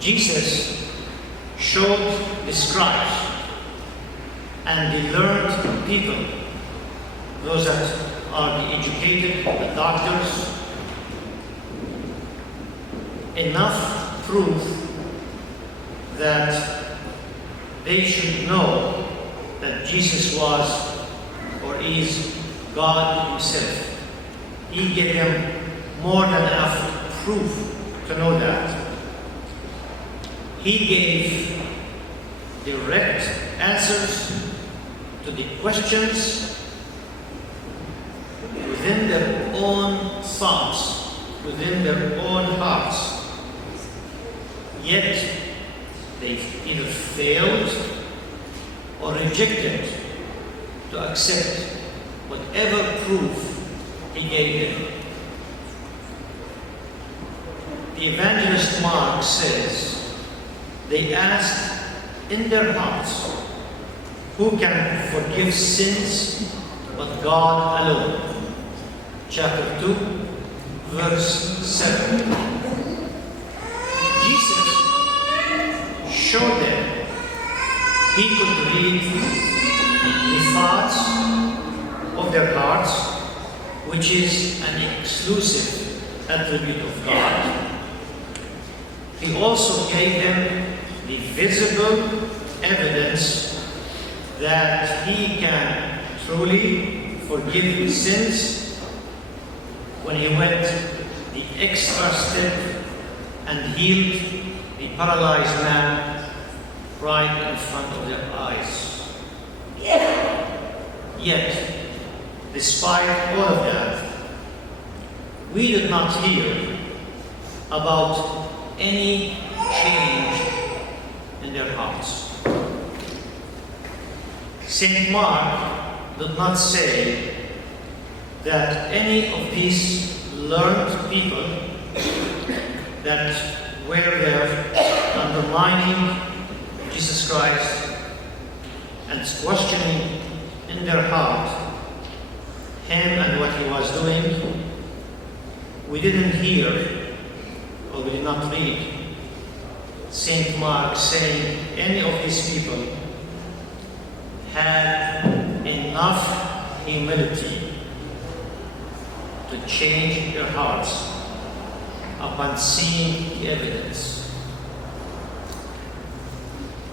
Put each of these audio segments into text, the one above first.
Jesus showed the scribes and the learned people, those that are the educated, the doctors, enough proof that they should know that Jesus was or is God Himself. He gave them more than enough proof to know that. He gave direct answers to the questions within their own thoughts, within their own hearts. Yet they either failed or rejected to accept whatever proof He gave them. The evangelist Mark says, they asked in their hearts, who can forgive sins but God alone? Chapter 2, verse 7. Jesus showed them He could read the thoughts of their hearts, which is an exclusive attribute of God. He also gave them the visible evidence that He can truly forgive sins when He went the extra step and healed the paralyzed man right in front of their eyes. Yet, despite all of that, we did not hear about any change in their hearts. St. Mark did not say that any of these learned people that were there undermining Jesus Christ and questioning in their heart Him and what He was doing, we didn't hear or we did not read St. Mark saying any of these people had enough humility to change their hearts upon seeing the evidence.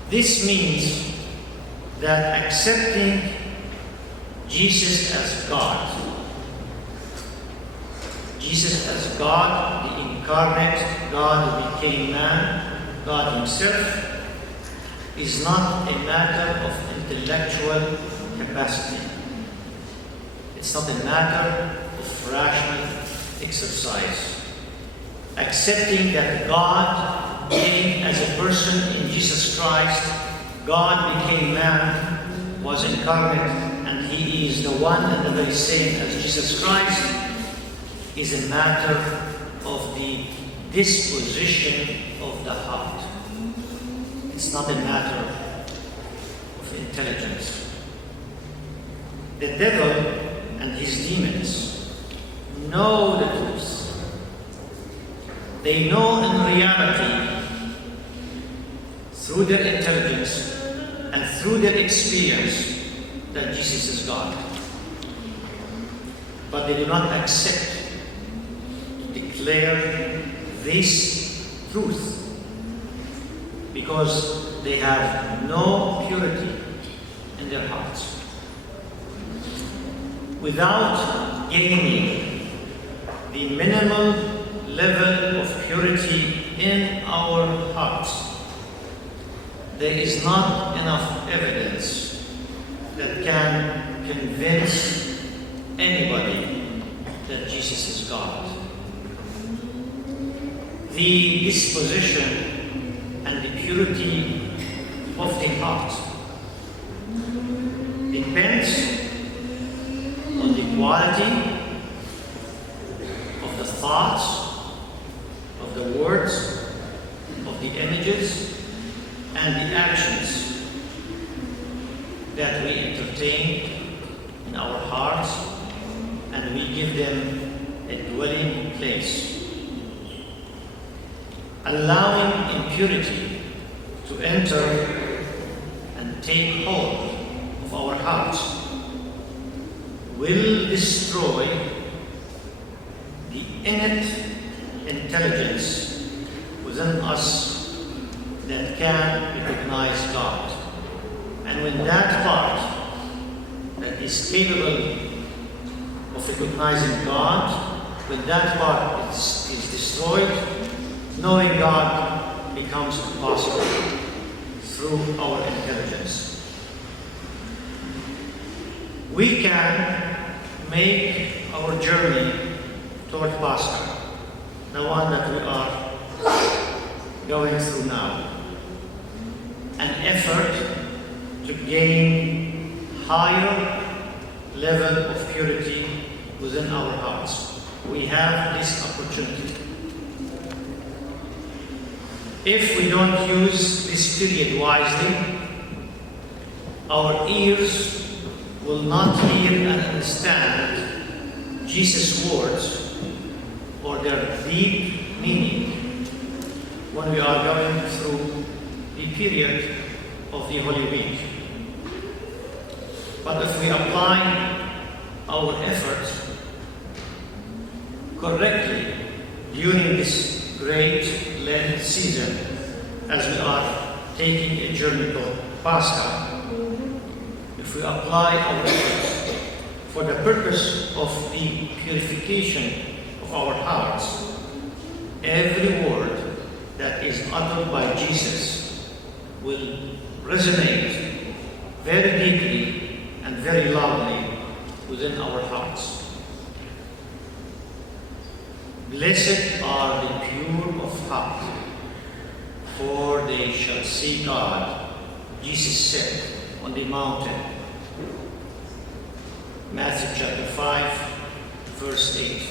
This means that accepting Jesus as God, Jesus as God, the incarnate God who became man, God Himself, is not a matter of intellectual capacity. It's not a matter of rational exercise. Accepting that God came as a person in Jesus Christ, God became man, was incarnate, and He is the one and the very same as Jesus Christ, is a matter of the disposition of the heart. It's not a matter of intelligence. The devil and his demons know the truth. They know in reality, through their intelligence and through their experience, that Jesus is God. But they do not accept to declare this truth because they have no purity in their hearts. Without gaining the minimal level of purity in our hearts, there is not enough evidence that can convince anybody that Jesus is God. The disposition and the purity of the heart depends on the quality of the thoughts, of the words, of the images, and the actions that we entertain in our hearts, and we give them a dwelling place. allowing impurity to enter and take hold of our hearts will destroy the innate intelligence within us that can recognize God. And when that part that is capable of recognizing God, when that part is destroyed, knowing God becomes impossible through our intelligence. We can make our journey toward Pascha, the one that we are going through now, an effort to gain higher level of purity within our hearts. We have this opportunity. If we don't use this period wisely, our ears will not hear and understand Jesus' words or their deep meaning when we are going through the period of the Holy Week. But if we apply our efforts correctly during this great Lent season, as we are taking a journey to Pascha, if we apply our efforts for the purpose of the purification of our hearts, every word that is uttered by Jesus will resonate very deeply and very loudly within our hearts. Blessed are the pure of heart, for they shall see God, Jesus said on the mountain. Matthew chapter 5, verse 8.